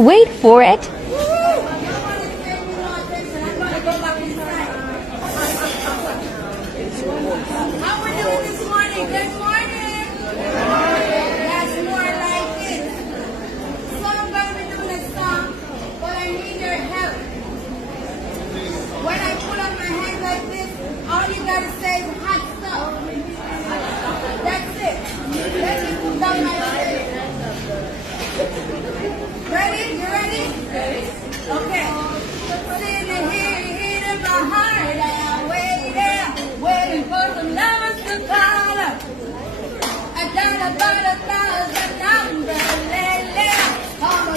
Wait for it. How we doing this morning? Good morning. That's more like it. So I'm going to be doing a song, but I need your help. When I put up my hand like this, all you got to say is hot stuff. That's it. Let me put down my hand. Ready? You ready? Ready. Okay. Sitting here in my heart, I'm waiting for the lovers to call up. I got about 1,000 numbers lately. I'm a